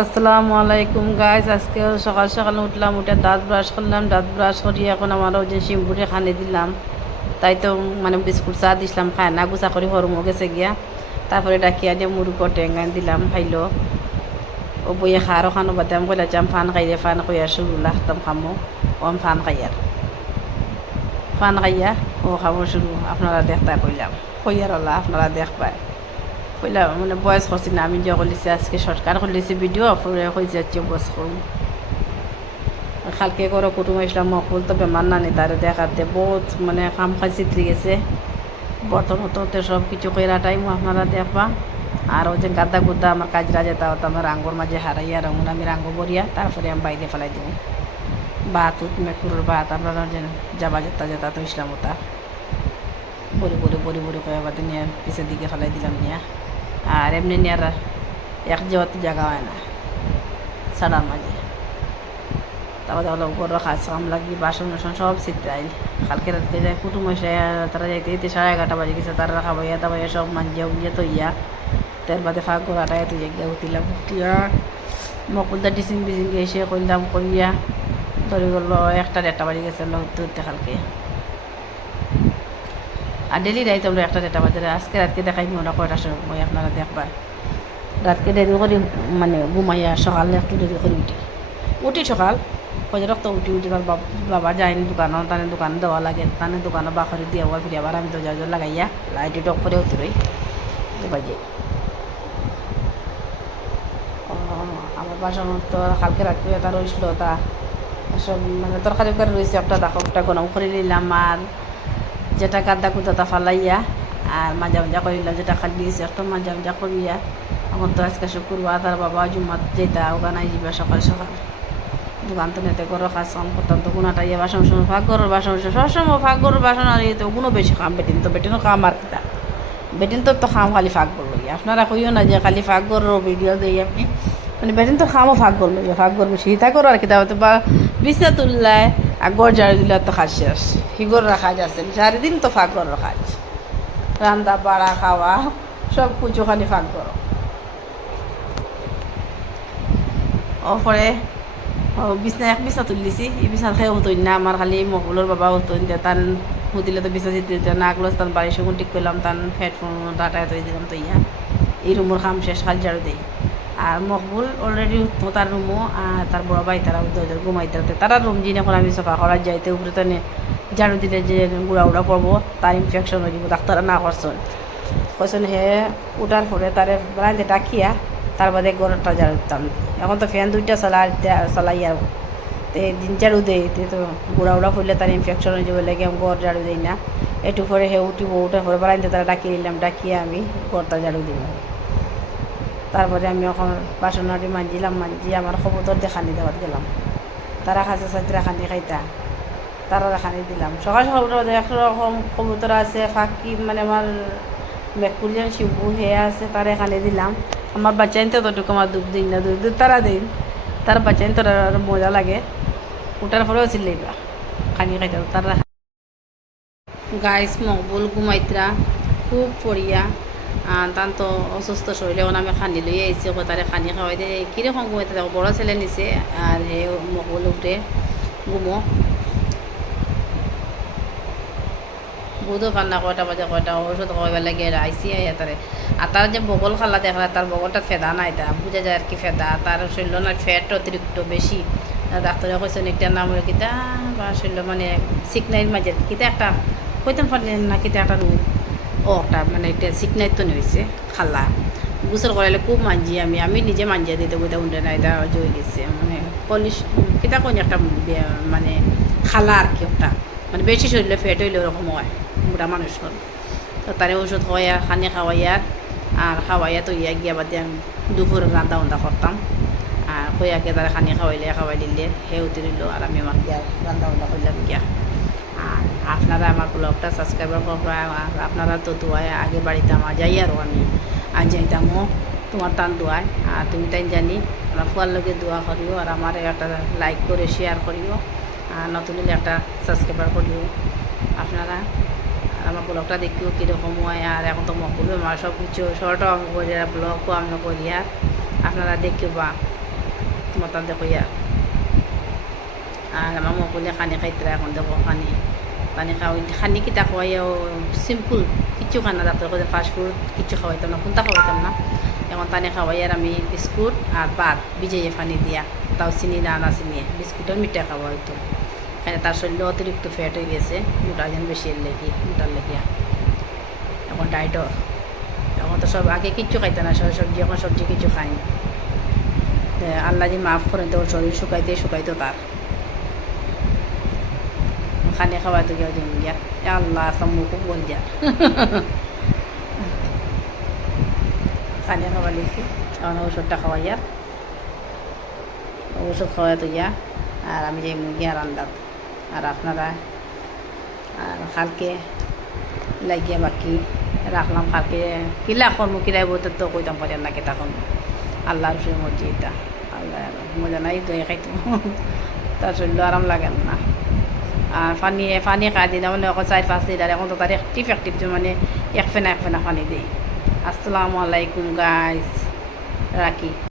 আসসালামু আলাইকুম গাইস। আজকে সকাল সকাল উঠলাম, উঠে দাঁত ব্রাশ করলাম, দাঁত ব্রাশ করিয়ে এখন আমারও যে শিমপুরে খানি দিলাম, তাই তো মানে বিস্কুট চা দিছিলাম, খায় না গুছা করে হরমো গেছে গিয়া। তারপরে ডাকিয়া দিয়ে মুরুগ টেঙ্গান দিলাম, খাইলো। ও বইয়ে খারও খানো বাদে আমি কইলা যাম ফান খাইয়ে ফান খাইয়া শুরু লাগতাম খামো। ওম ফান খাইয়ার ফান খাইয়া ও খাবো শুরু। আপনারা দেখতা কইলাম কইয়ার ওলা আপনারা দেখবাই কইলাম মানে বয়স করছি না আমি যে করলিছি আজকে শর্টকাট করলিছি ভিডিও পরে কইছি যাচ্ছি বস করুন। খালকে করে কুটুম আসলাম মকুল তো বেমার নানি তারে দেখাতে বহুত মানে কাম খাই চিত্রি গেছে। বর্তন হতে সব কিছু কইরা টাইম আপনারা দেখবা। আর ওই যে গাদ্দা গুদ্দা আমার কাজরা যেতা হতো আমার রাঙ্গর মাঝে হারাইয়া রঙুন আমি রাঙ্গ বরিয়া তারপরে আমি বাইরে ফেলাই দিব ভাত মেকুরের ভাত আপনারা যেন যাবা যেতা যেতা তো ইসলাম ওটা বড়ি বড়ি বড়ি বড়ি কয়ে বাদে নিয়ে পিছের দিকে ফেলাই দিলাম নিয়ে। আর এমনি নিয়ে আর এক যাওয়াতে জায়গা হয় না ছাড়ার মাঝে। তারপরে হলো গরু খাস কাম লাগি বাসন বাসন সব চিত্রাইল। কালকে রাতকে যায় কুটুম এসে তারা যাইতে যেতে 11:30 বাজে গেছে। তারা খাবাইয়া দাবাইয়া সব মাঞ্জিয়া উঞ্জিয়া তৈয়া তার বাদে ফাঁক গোড়াটায় তুই গিয়া উঠিলাম, উঠিয়া মকুলদা ডিসিং বিসিং এসে করলাম করিয়া ধরে গেলো 1:30 বাজে গেছে উঠতে উঠতে কালকে। আর ডেলি রাইতে আমরা 1:30 বাজে। আজকে রাতকে দেখাইনি ওরা কয়টার সময় আপনারা দেখবা। রাতকে দেরি করি মানে ঘুমাইয়া সকালে একটু দেরি করে উঠি সকাল কয়ে রক্ত উঠি তার বাবা যায়নি দোকানও তানে দোকান দেওয়া লাগে, তানে দোকানও বাখরি দিয়ে হওয়া ফিরে আবার আমি তো যা লাগাইয়া লাইটে টক করে উঠি রই বাজে। আমার বাসন তো কালকে রাত্রে তার রইছিল তা সব মানে তরকারি করে রয়েছে একটা দাকটা গরম করে নিলাম। আর যেটা কাদা কুদাটা ফালাইয়া আর মাজা মাজা করিলাম, যেটা খালি দিয়েছে একটা মাজা মাজা করিয়া। এখন তো আজকে শুক্রবার তার বাবা জুমাত যেটা ওখানে যাবা সকাল সকাল দোকান তো নেতে গরো কাজ কাম করতাম তো গুণাটা ইয়ে বাসন সময় ফাঁক গরুর বাসন সবসময় ফাঁক গরুর বাসন আর ইয়ে তো গুণও বেশি খাম বেটিন তো বেটিনও খাম আর কিতা বেটিন তো খাম খালি ফাঁক গরু লইয়া। আপনারা কইও না যে খালি ফাঁক গরুর ভিডিও দিই আপনি মানে বেটিন তো খামও ফাঁক গরু লইয়া ফাঁক গরু বেশি হিতা করো আর কিতা হয়তো বা বিছা তুললায় আর গড় জারি দিলে তো খাস শেষ হিগর রাখা যাচ্ছে চারিদিন তো ফাঁক গরুর কাজ রান্না বাড়া খাওয়া সব কিছু খালি ফাঁক গরু। ওপরে বিছনা তুলিছি এই বিছনা খেয়ে হতোই না আমার খালি মকবুলের বাবা হতো তান হুদিলে তো বিছনা চিত্রিত না আগলো তান বাড়ি সঙ্গে ঠিক করলাম তান হেডফোন ডাটায় তৈরি দিলাম তো ইয়া এই রুমের খাম শেষ খালি ঝাড়ু দিই। আর মকবুল অলরেডি উঠতো তার রুমও আর তার বড় ভাই তারা ঘুমাইতে তারা রুম যিনি এখন আমি সফা করার যাইতে উপরে তানে ঝাড়ু দিলে যে গুঁড়া উড়া পড়বো তার ইনফেকশন হয়ে যাব ডাক্তারা না করছেন কইছেন হে উঠার পরে তারে বাড়াইতে ডাকিয়া তার বাদে গরমটা ঝাড়ু দিতাম। এখন তো ফ্যান 2টা চালাই আর দিন ঝাড়ু দেয় তো গুঁড়া উড়া ফুললে তার ইনফেকশন হয়ে যাবে লাগে আমি গড় ঝাড়ু দিই না। একটু পরে হে উঠিব উঠার পরে বাড়াইতে তারা ডাকিয়ে নিলাম, ডাকিয়ে আমি গড়টা ঝাড়ু দিই। তারপরে আমি এখন বাসনাটি মাঞ্জিলাম, মাঞ্জি আমার কবুতর দেখানি দেওয়াত গেলাম। তারা খাঁচা ছাত্রা খানি খাইতা তারা খানি দিলাম। সকাল সকাল উঠে একরকম কবুতর আছে ফাঁকি মানে আমার মেকুরিয়ান শিবু হে আছে তারা খানি দিলাম। আমার বাচ্চাইন তো ততটুকু আমার দুধ দিন না দুধ তারা দিন তার বাচ্চাইন তো মজা লাগে উঠার পরেও চিল্লাইবা খানি খাইতে তারা গাইস মকবুল ঘুমাইতরা খুব পড়িয়া তান তো অসুস্থ শরীরে এখন আমি খানি লই আইছি তারে খানি খাওয়াই দিয়ে কীরকম ঘুমাইতে থাকো বড় ছেলে নিছে আর হে মকবুল উপরে ঘুমো বুধও ফান্না কয়টা ঔষধ খাওয়াইবার লাগে আইসি আইয়া তারে। আর তার যে বগল খালা দেখলা তার বগলটা ফেদা নাই তা বুঝা যায় আর কি ফেদা তার শরীর না ফ্যাট অতিরিক্ত বেশি। ডাক্তারে কইছেন একটা নাম কিতা বা শরীর মানে সিকনাইর মাঝে কিতা একটা কইতাম পারলেন না কিতা একটা রোগ ও একটা মানে এটা সিকনাইর তো হয়েছে খালা গোসল করাইলে খুব মাঞ্জি আমি নিজে মাঞ্জিয়া দিতে বইটা উঠে না এটা জয় গেছে মানে কলিশ কিতা কই একটা মানে খালা আর কি একটা মানে বেশি শরীরে ফ্যাট হইলে ওরকম হয় বুড়া মানুষের। তো তারে ওষুধ খাওয়াইয়া খানি খাওয়াইয়া আর খাওয়াইয়া তো ইয়া গিয়া বাদে আমি দুপুরে রান্না উন্দা করতাম আর কইয়াকে তারা খানি খাওয়াই দিলে হে উঠে দিল আর আমি আমার গিয়া রান্না উন্দা করলাম গিয়া। আর আপনারা আমার ব্লগটা সাবস্ক্রাইবার করবা আর আপনারা তো দোয়ায় আগে বাড়িতে আমার যাই আরও আমি আর যাইতামও তোমার টান দোয়ায় আর তুমি তাই জানি আমরা ফুয়ার লগে দোয়া করিও আর আমার একটা লাইক করে শেয়ার করিও আর নতুন হলে একটা সাবস্ক্রাইবার করিও আপনারা। আর আমার ব্লগটা দেখিও কীরকম হয় আর এখন তো মকবুল আমার সব কিছু শর্টও আমি করি আর ব্লগও আমি করি আর আপনারা দেখিও বা তোমার তা দেখো ইয়া। আর আমার মকুলে খানি খাইতে এখন দেখো খানি পানি খাওয়াই খানি কিতা খাওয়াইও সিম্পল কিছু খানা ডাক্তার কাছে ফাস্টফুড কিছু খাওয়াইতাম না, কোনটা খাওয়াইতাম না। এখন পানি খাওয়াই আর আমি বিস্কুট আর ভাত ভিজাইয়ে পানি দিয়া, তাও চিনি না চিনি বিস্কুট আর মিঠা খাওয়া হইতো। এখানে তার শরীরে অতিরিক্ত ফ্যাট হয়ে গেছে, মোটা যেন বেশি মোটার লেগিয়া এখন ডায়েটর। এখন তো সব আগে কিচ্ছু খাইতে না, সবজি এখন সবজি কিছু খাই না। আল্লাহ যে মাফ করেন তো শরীর শুকাইতো তার খানি খাওয়াইতে গিয়ে দিন গিয়া আল্লাহ সামু খুব বল যা খানি খাওয়া লিখছি। এখন ওষুধটা খাওয়াইয়া ওষুধ খাওয়াইতো গিয়া আর আমি যাই গিয়া রান্দাত। আর আপনারা আর কালকে লাগিয়া বাকি রাখলাম, কালকে কিলা কর্ম কিলাই বলতে তো কইতাম পারেন না কেতা কর্ম আল্লাহর সে মর্জি এটা আল্লাহ মজা নাই দই খাইতো তার শরীর আরাম লাগে না। আর পানি খাই দিই মানে 4-5 লিটার, এখন তো তার একটিভ মানে এক ফেনা পানি দিই। আসসালামু আলাইকুম গাইস, রাখি।